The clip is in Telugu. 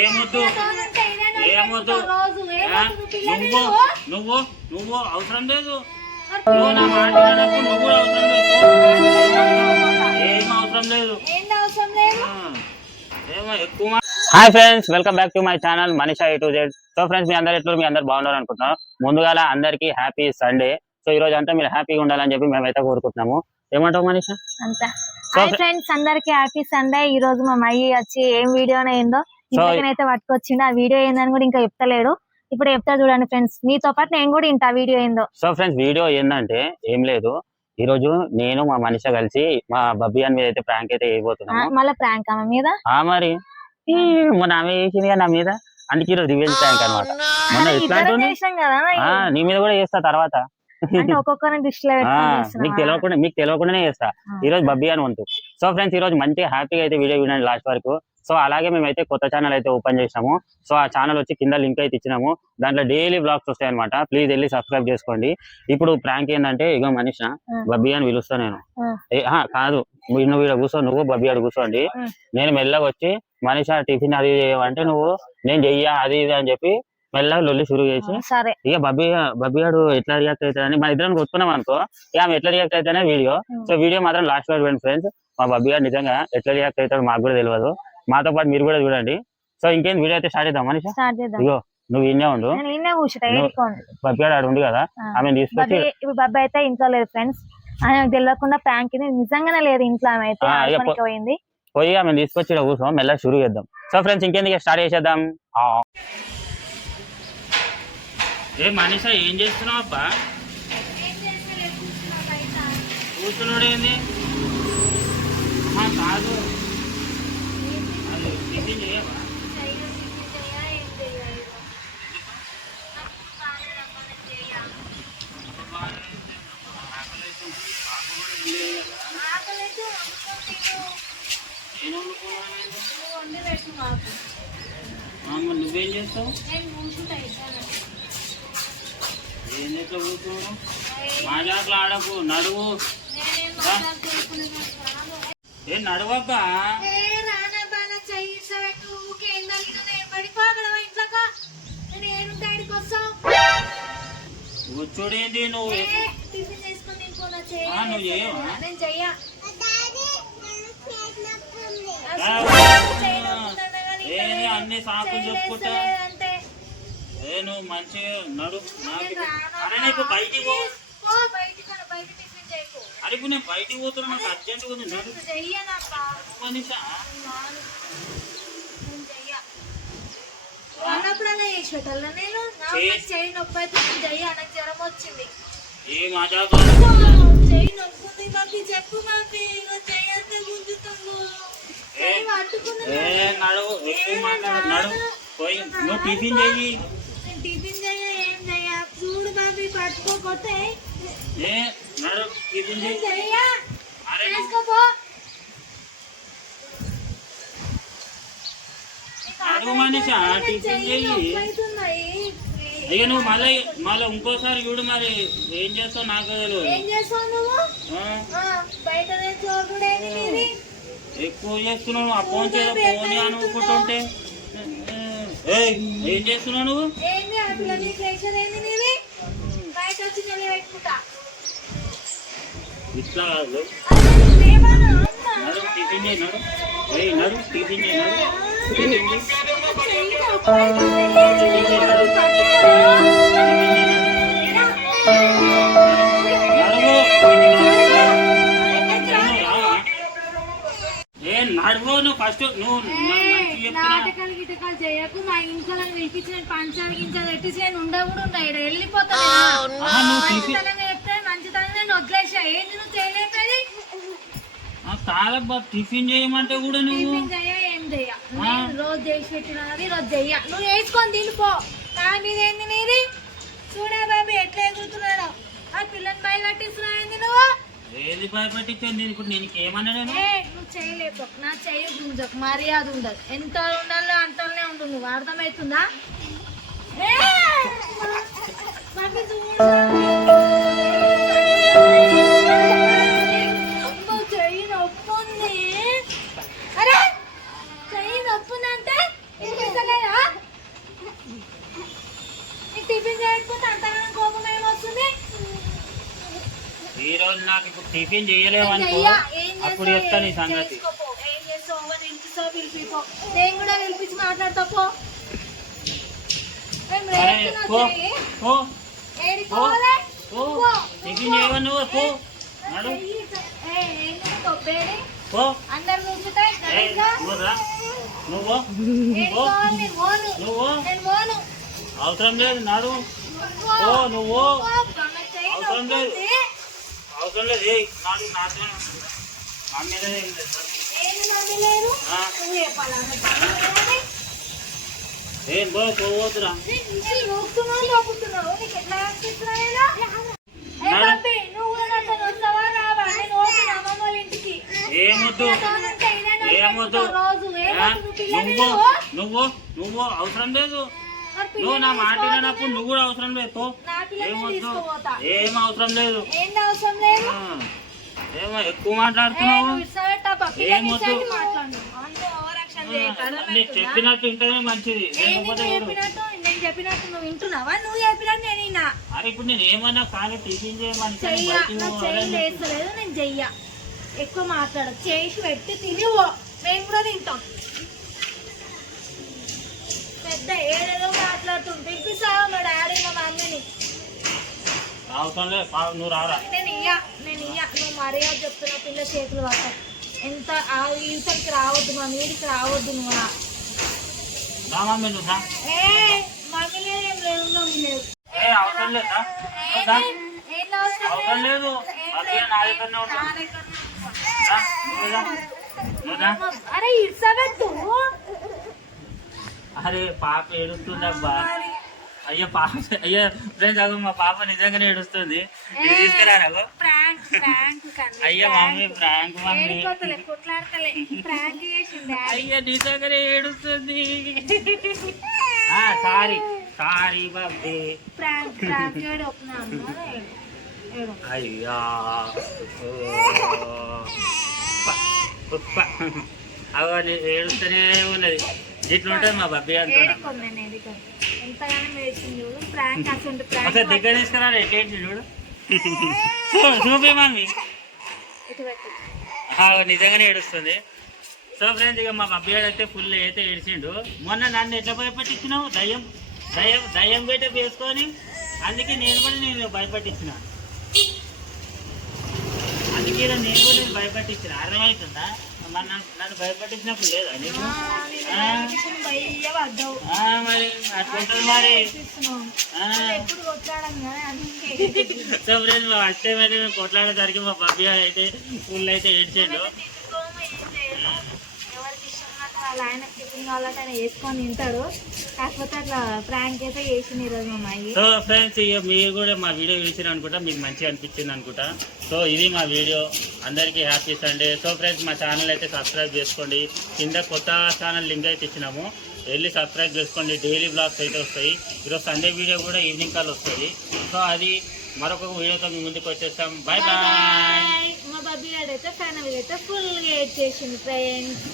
ఏమొద్దు ఏమొద్దు నువ్వు నువ్వు అవసరం లేదు. నువ్వు నా మాట వినప్పుడు నువ్వు కూడా అవసరం లేదు. ఏం అవసరం లేదు. ఏమో ఎక్కువ. Hi friends, welcome back to my channel Manisha A to Z. So friends, మీ అందరు బాగున్నారు అనుకుంటున్నాం. ముందుగా అందరికి హ్యాపీ సండే. సో ఈ రోజు అంతా మీరు హ్యాపీగా ఉండాలని చెప్పి మేమైతే కోరుకుంటున్నాము. ఏమంటావు మనీషా? అంతా హాయ్ ఫ్రెండ్స్, అందరికి హ్యాపీ సండే. ఈ రోజు మా మయ్యి వచ్చి ఏం వీడియో ఏందో ఇంతకనైతే పట్టుకొచ్చిండు. ఆ వీడియో ఏందని కూడా ఇంకా చెప్తలేడు. ఇప్పుడు చెప్తా చూడండి ఫ్రెండ్స్, మీతో పాటు నేను కూడా ఇంత వీడియో ఏందో. సో ఫ్రెండ్స్, వీడియో ఏంటంటే ఏం లేదు, ఈ రోజు నేను మా మనిషి కలిసి మా బబ్బియాన్ మీద అయితే ప్రాంక్ అయితే వేయబోతున్నాము. మళ్ళీ ప్రాంక్ ఆమె మీద మరి మొన్న ఆమె వేసింది నా మీద, అందుకే ఈరోజు రివెంజ్ ప్రాంక్ అనమాట. మొన్న ఎట్లా నీ మీద కూడా చేస్తా తర్వాత. మీకు తెలియకుండానే చేస్తా. ఈ రోజు బబ్బియాన్ వంతు. సో ఫ్రెండ్స్, ఈ రోజు మంచిగా హ్యాపీగా అయితే వీడియో వినండి లాస్ట్ వరకు. సో అలాగే మేమైతే కొత్త ఛానల్ అయితే ఓపెన్ చేసాము. సో ఆ ఛానల్ వచ్చి కింద లింక్ అయితే ఇచ్చినాము. దాంట్లో డైలీ బ్లాగ్స్ వస్తాయి అనమాట. ప్లీజ్ వెళ్ళి సబ్స్క్రైబ్ చేసుకోండి. ఇప్పుడు ప్రాంక్ ఏంటంటే, ఇగో మనిషి బబ్బి అని పిలుస్తా నేను. కాదు, నువ్వు కూర్చో, నువ్వు బబ్బి ఆడు కూర్చోండి. నేను మెల్లగా వచ్చి మనిషి టిఫిన్ అది చేయమంటే నువ్వు నేను చెయ్యా అది ఇది అని చెప్పి మెల్లగా లొల్లి షురు చేసి, ఇక బబ్బియాడు ఎట్లా రియాక్ట్ అవుతాడని మన ఇద్దరం కొట్టుకున్నాం అనుకో, ఇక ఆమె ఎట్లా రియాక్ట్ అవుతానే వీడియో. సో వీడియో మాత్రం లాస్ట్ వరకు చూడండి ఫ్రెండ్స్. మా బబ్బియాడు నిజంగా ఎట్లా రియాక్ట్ అవుతాడో మాకు కూడా తెలియదు. మాతో పాటు మీరు కూడా చూడండి. సో ఇంకేం వీడియో అయితే స్టార్ట్ చేద్దాం మనిషి. ఇగో నువ్వు ఇన్నే ఉండు, బబ్బియాడు ఆడు ఉంది కదా, ఆమె తీసుకొచ్చి. బబ్బా అయితే ఇంట్లో లేదు ఫ్రెండ్స్, ఆయన తెలియకుండా ప్రాంక్ నిజంగానే లేదు ఇంట్లో. ఆమె అయితే పోయింది. పోయి ఆమె తీసుకొచ్చి ఇక్కడ కూర్చో, మెల్లగా షురు చేద్దాం. సో ఫ్రెండ్స్, ఇంకేందుకు స్టార్ట్ చేసేద్దాం. ఏ మనిషా, ఏం చేస్తున్నావు అబ్బా? కూర్చున్నాడు ఏంది? కాదు, అది టిఫిన్ చేయవా? నువ్వేం చేస్తావు? ఏం ఎట్లా కూర్చున్నావు? మా జాతలు ఆడకు, నడువు. ఏ నడువబ్బా, కూర్చోడేంటి నువ్వు? నువ్వు చేయవా? అన్ని సాకులు చెప్పుకుంటా. నువ్వు మంచిగా నడు. నాకు బయటికి పో. అరే ఇప్పుడు నేను బయటికి పోతున్నా, నాకు అర్జెంట్ ఉంది. నడు మనిషా. జ్వరం వచ్చింది. ఏ మజా నడువు, ఎక్కువ మాట్లాడు. నడు పోయి నువ్వు టిఫిన్ చెయ్యి. చూడు బాబీ, పట్టుకోపోతే నడు టిఫిన్ చెయ్యి. అడుగు మనిషా, టిఫిన్ చెయ్యి. అయ్యో నువ్వు మళ్ళీ ఇంకోసారి చూడు. మరి ఏం చేస్తావు నాకు తెలియదు. ఎక్కువ చేస్తున్నావు. ఆ ఫోన్ ఫోన్ అనుకుంటుంటే ఏం చేస్తున్నావు నువ్వు? ఇట్లా కాదు, నడు టిఫిన్ చేయి. నడు నడు టిఫిన్ చేయి. నడువు. నువ్వు ఫస్ట్ నువ్వు నాటకాలు గిటకాలు చేయకు. మా ఇంట్లో పిలిపించిన పంచాలు గించాలు పెట్టేసి నేను ఉండకూడా ఉన్నాయి. వెళ్ళిపోతాను. చెప్తే మంచితనం నేను వదిలేసా. ఏంటి నువ్వు చేయలేపేది? కాదబ్బా, టిఫిన్ చేయమంటే కూడా నువ్వు ఏం చెయ్య. రోజు చేసి పెట్టినది రోజు చెయ్య. నువ్వు వేసుకొని తినిపో. నా మీద ఏంది నీది? చూడా బాబు ఎట్లా ఎదుగుతున్నాడు. ఆ పిల్లని బయలుపట్టిస్తున్నాయింది నువ్వు. ఏది భయపట్టించండి. ఇప్పుడు నేను ఏమన్నా? నువ్వు చేయలేపు. నా చెయ్యి గుంజకు, మర్యాద ఉండదు. ఎంత ఉండాలో అంతనే ఉండు. నువ్వు అర్థమవుతుందా? చెయ్యి నొప్పి ఉంది. అరే చెయ్యి నొప్పి ఉందంటే నాకు ఇప్పుడు టిఫిన్ చేయలేవు అనుకో అప్పుడు చెప్తా నీ సంగతి. నేను కూడా పిలిపించి మాట్లాడతా పో. టిఫిన్ చేయవా నువ్వు పో పో అందరు కూర్చుంటాయి నువ్వు నువ్వు అవసరం లేదు నాడు ఓ నువ్వు అవసరం లేదు అవసరం లేదు ఏ నాడు నాతో మా మీద ఏం బో పోవద్దురా ఏమొద్దు ఏమొద్దు నువ్వు నువ్వు అవసరం లేదు నువ్వు నా మాట వినప్పుడు నువ్వు కూడా అవసరం లేదు ఏమొద్దు ఏం అవసరం లేదు ఏమో ఎక్కువ మాట్లాడుతున్నావు ఏమొద్దు చెప్పినట్టు ఇంటనే మంచిది నేను చెప్పినట్టు నువ్వు వింటున్నావా? నువ్వు చెప్పినట్టు నేను విన్నా. అరే ఇప్పుడు నేను ఏమన్నా కానీ టిఫిన్ చేయమని చేయలేదు నేను చెయ్య ఎక్కువ మాట్లాడ చేసి పెట్టి తినివో మేము కూడా తింటాం. పెద్ద ఏదేదో మాట్లాడుతుంటే పిలిపిస్తావా మా డాడీ మా మమ్మీని? అవసరం లేదు నువ్వు రారా. నేను నువ్వు మర్యాద చెప్తున్నా పిల్ల చేతులు పట్ట ఎంత ఇతనికి రావద్దు మా మీడికి రావద్దు నువ్వు మమ్మీ నువ్వు మమ్మీ ఏం లేదు మమ్మీ లేదు అవసరం లేదా అవసరం లేదు అరే ఇడ్సబెట్టు. అరే పాప ఏడుస్తుందబ్బా అయ్యా పాప అయ్యా ఫ్రెండ్స్ అగో మా పాప నిజంగానే ఏడుస్తుంది ఇది తీసుకురా అయ్యా మమ్మీ ప్రాంక్ మమ్మీ అయ్యా నిజంగానే ఏడుస్తుంది సారీ సారీ బాబీ అయ్యా అవ ఏడుస్తూనే ఉన్నది ఇట్లుంటది మా బాబీ అంటున్నా దగ్గర తీసుకురా ఎట్లేంటి చూడు చూపి మమ్మీ నిజంగానే ఏడుస్తుంది. సో ఫ్రెండ్స్ ఇక మా బాబీ అయితే ఫుల్ అయితే ఏడిచిండు. మొన్న నన్ను ఎట్లా భయపట్టించినావు దయ్యం దయ్యం దయ్యం బయట వేసుకొని అందుకే నేను కూడా భయపట్టించిన అందుకే నేను కూడా భయపట్టించిన అర్థమవుతుందా? మరి నన్ను భయపట్టించినప్పుడు లేదా నీకు మరి అట్లుంటుంది మరి. సో ఫ్రెండ్స్ మా ఫస్ట్ టైం అయితే మేము కొట్లాడేసరికి మా బాబీ అయితే ఫుల్ అయితే ఏడ్చాడు. వాళ్ళ ఆయన టిఫిన్ కావాలంటే ఆయన వేసుకొని తింటాడు. కాకపోతే అట్లా ప్రాంక్ అయితే చేసింది ఈరోజు మా అమ్మాయి. సో ఫ్రెండ్స్ ఇక మీరు కూడా మా వీడియో చూసారు అనుకుంటా, మీకు మంచిగా అనిపించింది అనుకుంటా. సో ఇది మా వీడియో, అందరికీ హ్యాపీ సండే. సో ఫ్రెండ్స్ మా ఛానల్ అయితే సబ్స్క్రైబ్ చేసుకోండి. కింద కొత్త ఛానల్ లింక్ అయితే ఇచ్చినాము, వెళ్ళి సబ్స్క్రైబ్ చేసుకోండి. డైలీ బ్లాగ్స్ అయితే వస్తాయి. ఈరోజు సండే వీడియో కూడా ఈవినింగ్ కాల్ వస్తుంది. సో అది మరొక వీడియోతో మీ ముందుకు వచ్చేస్తాం. Bye bye. మా బాబీ గారు అయితే ఫైనల్ అయితే ఫుల్ గా చేసింది ఫ్రెండ్స్.